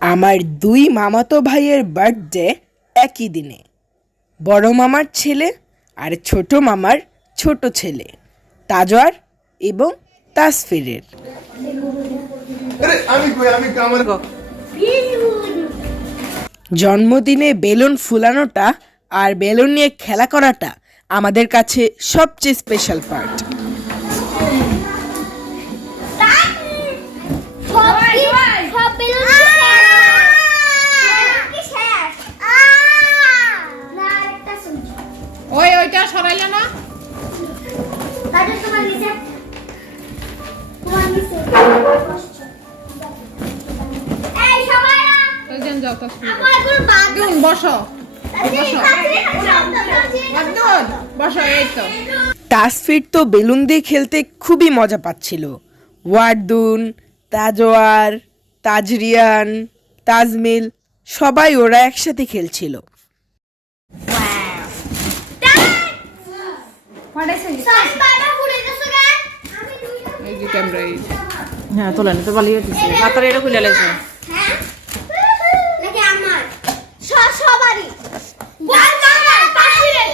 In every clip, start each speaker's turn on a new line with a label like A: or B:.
A: আমার দুই মামাতো ভাইয়ের বার্থডে একই দিনে। বড় মামার ছেলে আর ছোট মামার ছোট ছেলে তাজওয়ার এবং তাসফিরের। জন্মদিনে বেলুন ফুলানোটা আর বেলুন নিয়ে খেলা করাটা আমাদের কাছে সবচেয়ে স্পেশাল পার্ট
B: তোমার নিচে তোমার নিচে এই সবাই না
C: ওইজন যাও তো বসো বসো এই
A: তাসফির তো বেলুন দিয়ে খেলতে খুবই মজা পাচ্ছিল ওয়ার্দুন তাজওয়ার তাজরিয়ান তাজমিল সবাই ওরা একসাথে খেলছিল
C: এই যে ক্যামেরা এই
D: হ্যাঁ তোলেন তো ভালোই দিচ্ছে হাতের এটা খুলে লাগছে
B: হ্যাঁ নাকি আমার স- সবারই বল না তাসিরে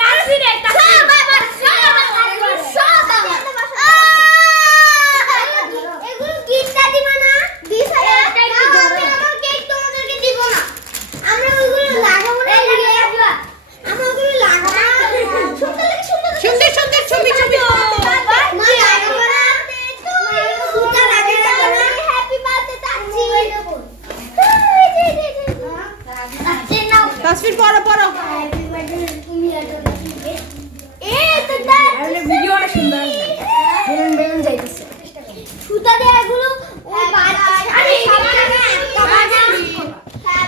B: তাসিরে সবার সবার সবার এগুলো কিনতে দিব না দিছ আমি আমার কেক তোমাদেরকে দিব না আমরা ওগুলো লাগাবো না আমরা ওগুলো লাগাবো না সুন্দর সুন্দর
C: সুন্দর সুন্দর ছবি ছবি
B: মা লাগাবো না সুতা লাগাবো না হ্যাপি বার্থডে তাচ্ছি
C: তাসফির পড়ো পড়ো।
B: সুতা দিয়ে এগুলো ওই বাচ্চা আরে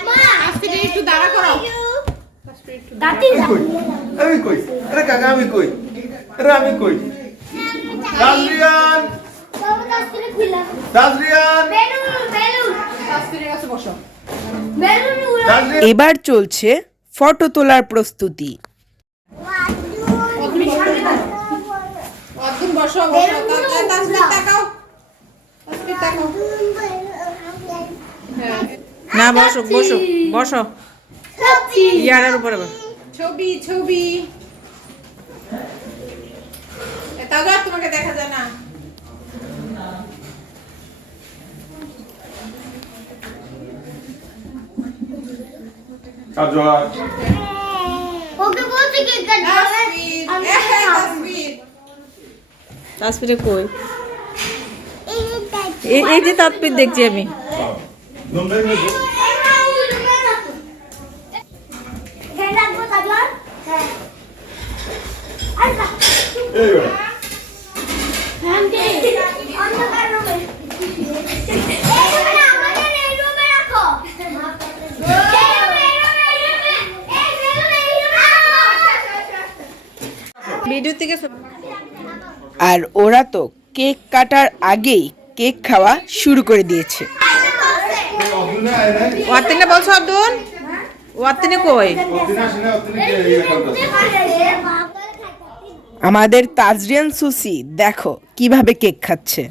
C: তাসফির একটু দাঁড়া করো।
B: দাঁতি
E: আমি কই? আরে কাকা আমি কই? আরে আমি কই?
B: খুলা
E: তাজরিয়ান
B: বেলুন বেলুন।
C: কাছে বসো।
A: এবার চলছে ফটো তোলার প্রস্তুতি।
C: হ্যাঁ।
D: না বসো বসো বসো। ইয়ারের উপরে বসো।
C: ছবি ছবি। তোমাকে দেখা যায় না।
E: তাজওয়ার
B: ওকে বলতে কি কাট
C: তাসফির
B: আমি
C: এ,
B: খাব।
C: তাসফির
D: তাসপিরে কই
B: এই
D: এই এই যে তাসপির দেখছি আমি
E: নম্বর নেব
B: হ্যাঁ রাখব কাজল হ্যাঁ আচ্ছা
E: এই বেটা
B: হ্যাঁ দে অন্ধকার রুমে এই রুমে না, আমাদের এই রুমে রাখো এই রুমে, এই রুমে, এই রুমে, এই রুমে, এই রুমে রাখো।
D: ভিডিও থেকে
A: আর ওরা তো কেক কাটার আগেই কেক খাওয়া শুরু করে দিয়েছে।
D: বলছো আব্দুল ওয়াতিনে কই?
A: আমাদের তাজরিয়ান সুসি দেখো কীভাবে কেক খাচ্ছে।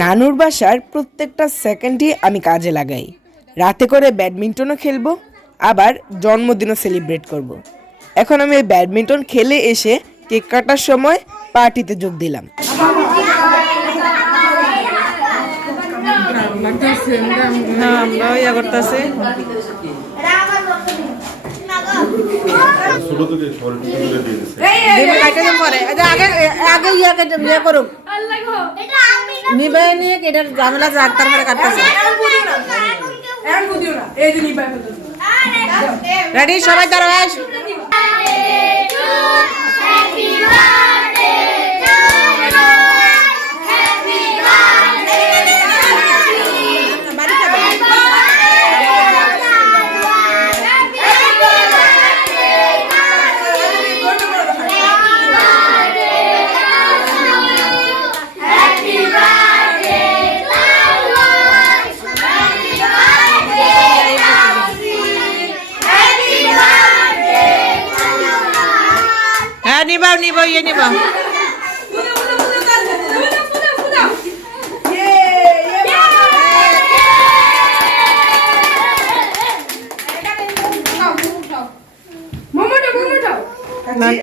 A: নানুর বাসার প্রত্যেকটা সেকেন্ডই আমি কাজে লাগাই। রাতে করে ব্যাডমিন্টনও খেলব, আবার জন্মদিনও সেলিব্রেট করব। এখন আমি ব্যাডমিন্টন খেলে এসে কেক কাটার সময় পার্টিতে যোগ দিলাম।
D: ইয়া করতেছে।
E: ছোট থেকে সরে দিয়ে দিছে।
D: দেবে কাটে দেন পরে। এই আগে ইয়া কেটে ইয়া নিবে নিয়ে ঝামেলা কাটতেছে রেডি সবাই আস নিব ইয়ে নিব